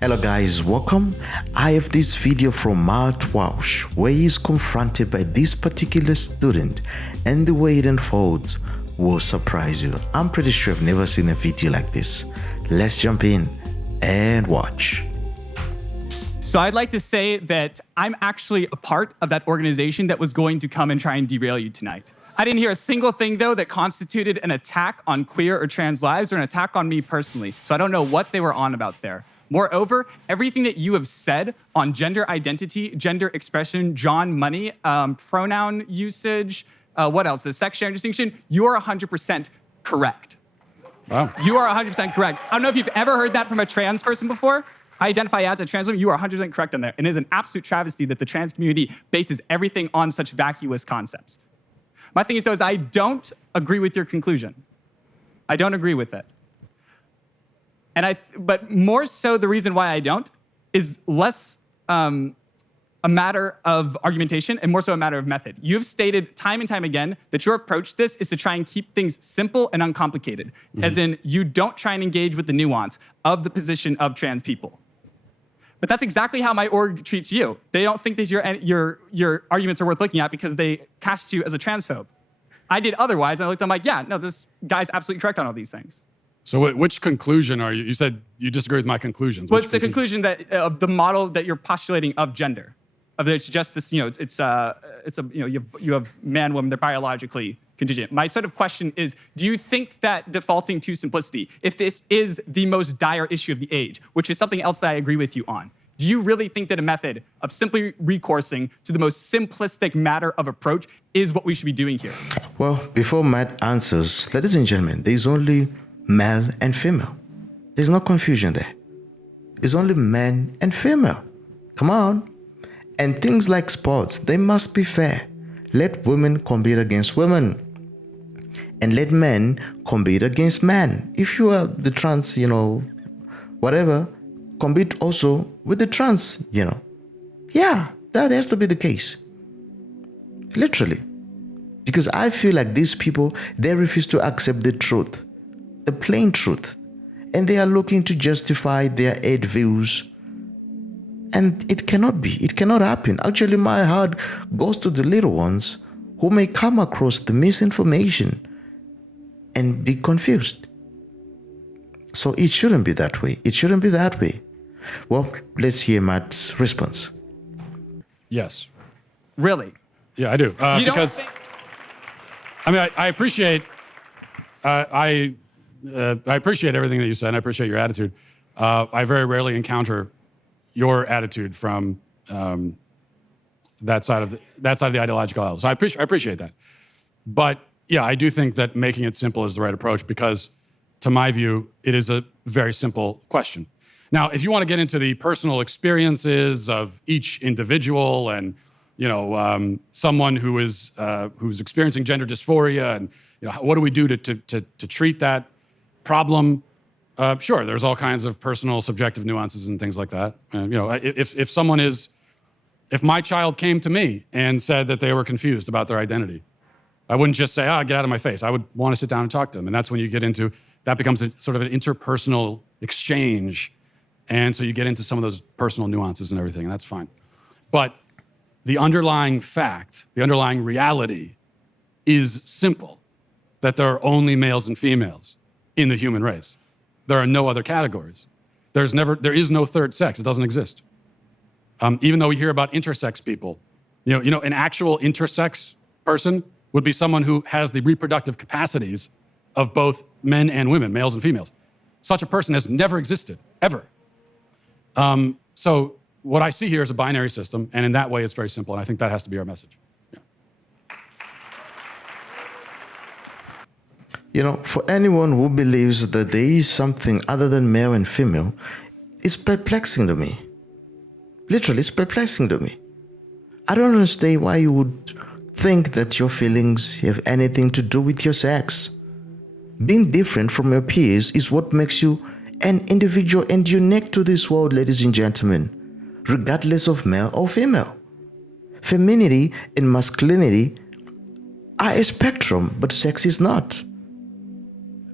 Hello guys, welcome. I have this video from Walsh where he is confronted by this particular student, and the way it unfolds will surprise you. I'm pretty sure I've never seen a video like this. Let's jump in and watch. So I'd like to say that I'm actually a part of that organization that was going to come and try and derail you tonight. I didn't hear a single thing, though, that constituted an attack on queer or trans lives or an attack on me personally. So I don't know what they were on about there. Moreover, everything that you have said on gender identity, gender expression, John money, pronoun usage, what else? The sex gender distinction, you are 100% correct. Wow. You are 100% correct. I don't know if you've ever heard that from a trans person before. I identify as a trans woman. You are 100% correct on there. And it is an absolute travesty that the trans community bases everything on such vacuous concepts. My thing is, though, is I don't agree with your conclusion. I don't agree with it. But more so, the reason why I don't is less a matter of argumentation and more so a matter of method. You've stated time and time again that your approach to this is to try and keep things simple and uncomplicated, as in you don't try and engage with the nuance of the position of trans people. But that's exactly how my org treats you. They don't think that your arguments are worth looking at because they cast you as a transphobe. I did otherwise, and I looked, I'm like, yeah, no, this guy's absolutely correct on all these things. So which conclusion are you? You said you disagree with my conclusions. Well, it's the conclusion that of the model that you're postulating of gender, of that it's just this, you have man, woman, they're biologically contingent. My sort of question is, do you think that defaulting to simplicity, if this is the most dire issue of the age, which is something else that I agree with you on, do you really think that a method of simply recoursing to the most simplistic matter of approach is what we should be doing here? Well, before Matt answers, ladies and gentlemen, there's only male and female. There's no confusion there. It's only men and female. Come on. And things like sports, they must be fair. Let women compete against women. And let men compete against men. If you are the trans, whatever, compete also with the trans, Yeah, that has to be the case. Literally. Because I feel like these people, they refuse to accept the truth. The plain truth, and they are looking to justify their hate views, and it cannot be. It cannot happen. Actually, my heart goes to the little ones who may come across the misinformation and be confused. So it shouldn't be that way. It shouldn't be that way. Well, let's hear Matt's response. Yes. Really? Yeah, I do. Because I appreciate. I appreciate everything that you said, and I appreciate your attitude. I very rarely encounter your attitude from that side of the ideological aisle. So I appreciate that. But yeah, I do think that making it simple is the right approach because, to my view, it is a very simple question. Now, if you want to get into the personal experiences of each individual and someone who's experiencing gender dysphoria and what do we do to treat that problem? Sure, there's all kinds of personal, subjective nuances and things like that. If my child came to me and said that they were confused about their identity, I wouldn't just say, get out of my face. I would want to sit down and talk to them. And that's when you get into, that becomes a sort of an interpersonal exchange. And so you get into some of those personal nuances and everything, and that's fine. But the underlying fact, the underlying reality is simple, that there are only males and females in the human race. There are no other categories. There is no third sex. It doesn't exist. Even though we hear about intersex people, an actual intersex person would be someone who has the reproductive capacities of both men and women, males and females. Such a person has never existed, ever. So what I see here is a binary system, and in that way, it's very simple, and I think that has to be our message. For anyone who believes that there is something other than male and female, it's perplexing to me. Literally, it's perplexing to me. I don't understand why you would think that your feelings have anything to do with your sex. Being different from your peers is what makes you an individual and unique to this world, ladies and gentlemen, regardless of male or female. Femininity and masculinity are a spectrum, but sex is not.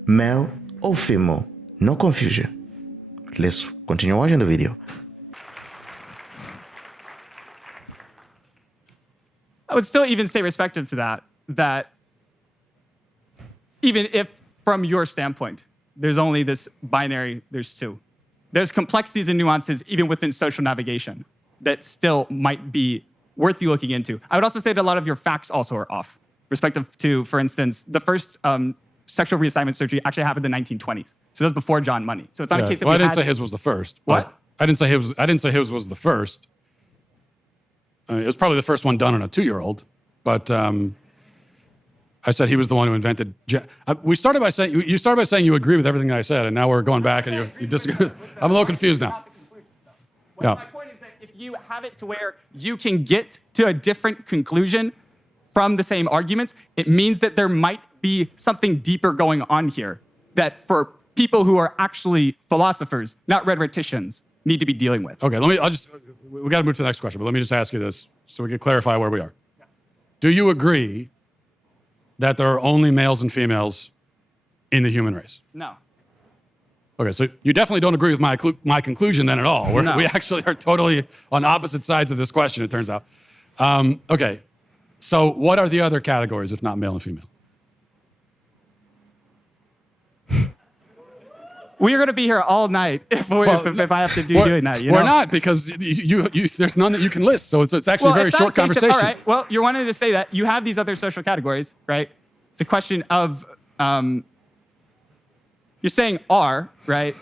Male or female, no confusion. Let's continue watching the video. I would still even say, respective to that even if from your standpoint, there's only this binary, there's two. There's complexities and nuances even within social navigation that still might be worth you looking into. I would also say that a lot of your facts also are off, respective to, for instance, the first sexual reassignment surgery actually happened in the 1920s. So that was before John Money. So it's not a case that I didn't say his was the first. What? I didn't say his was the first. It was probably the first one done on a 2-year-old, but I said he was the one who invented. You started by saying you agree with everything I said, and now we're going back and you disagree. I'm a little confused now. My point is that if you have it to where you can get to a different conclusion from the same arguments, it means that there might be something deeper going on here that for people who are actually philosophers, not rhetoricians, need to be dealing with. Okay, we got to move to the next question, but let me just ask you this so we can clarify where we are. Yeah. Do you agree that there are only males and females in the human race? No. Okay, so you definitely don't agree with my conclusion then at all. No. We actually are totally on opposite sides of this question, it turns out. Okay, so what are the other categories if not male and female? We're going to be here all night if I have to doing that. We're not, because there's none that you can list, so it's actually a very short conversation. All right, well, you're wanting to say that you have these other social categories, right? It's a question of, you're saying are, right?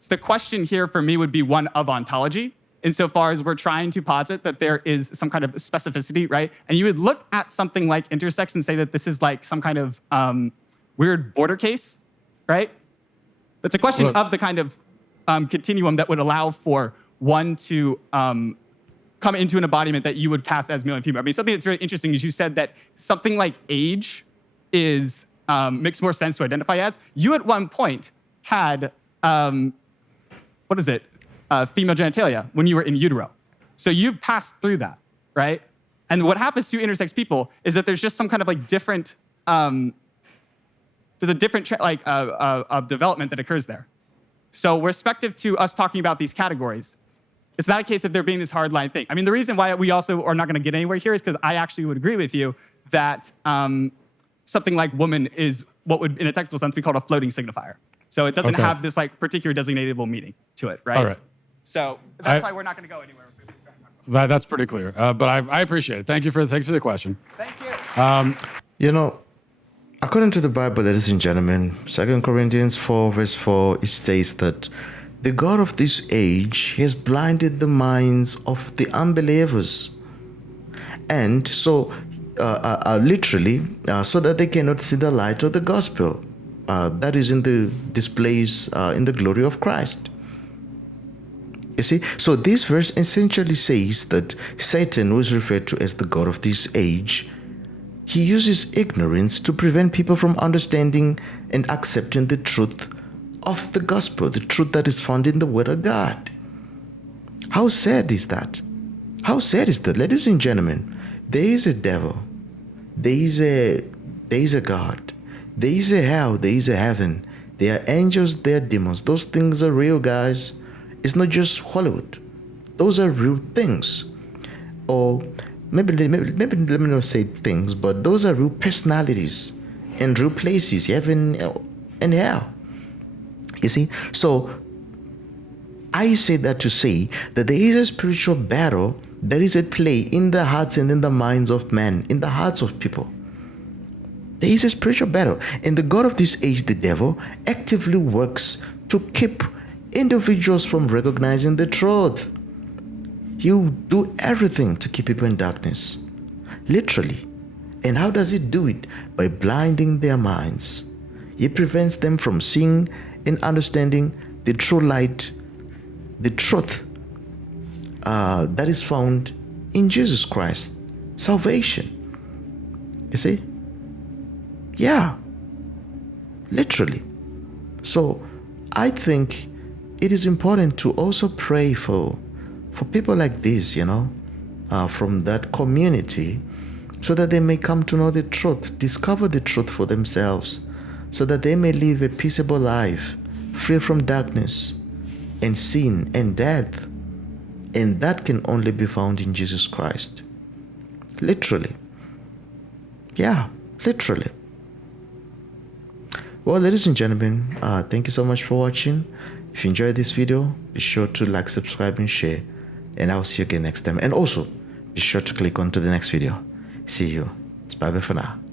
So the question here for me would be one of ontology, insofar as we're trying to posit that there is some kind of specificity, right? And you would look at something like intersex and say that this is like some kind of weird border case, right? It's a question of the kind of continuum that would allow for one to come into an embodiment that you would cast as male and female. I mean, something that's very interesting is you said that something like age is makes more sense to identify as. You at one point had, female genitalia when you were in utero. So you've passed through that, right? And what happens to intersex people is that there's just some kind of like different, there's a different development that occurs there. So respective to us talking about these categories, it's not a case of there being this hard line thing. I mean, the reason why we also are not going to get anywhere here is because I actually would agree with you that something like woman is what would, in a technical sense, be called a floating signifier. So it doesn't have this like particular designatable meaning to it, right? All right. So that's why we're not going to go anywhere. That's pretty clear. But I appreciate it. Thank you for the question. Thank you. According to the Bible, ladies and gentlemen, 2 Corinthians 4, verse 4, it states that the God of this age has blinded the minds of the unbelievers. And so, literally, so that they cannot see the light of the gospel that is in the displays in the glory of Christ. You see, so this verse essentially says that Satan, who is referred to as the God of this age, he uses ignorance to prevent people from understanding and accepting the truth of the gospel, the truth that is found in the Word of God. How sad is that? How sad is that? Ladies and gentlemen, there is a devil, there is a God, there is a hell, there is a heaven, there are angels, there are demons. Those things are real, guys. It's not just Hollywood. Those are real things. Or maybe let me not say things, but those are real personalities and real places, heaven and hell. You see? So I say that to say that there is a spiritual battle that is at play in the hearts and in the minds of men, in the hearts of people. There is a spiritual battle, and the God of this age, the devil, actively works to keep individuals from recognizing the truth. He will do everything to keep people in darkness, literally. And how does he do it? By blinding their minds. He prevents them from seeing and understanding the true light, the truth that is found in Jesus Christ, salvation. You see? Yeah, literally. So I think it is important to also pray for people like this, from that community, so that they may come to know the truth, discover the truth for themselves, so that they may live a peaceable life, free from darkness, and sin and death. And that can only be found in Jesus Christ. Literally. Yeah, literally. Well, ladies and gentlemen, thank you so much for watching. If you enjoyed this video, be sure to like, subscribe, and share. And I'll see you again next time. And also, be sure to click on to the next video. See you. It's bye-bye for now.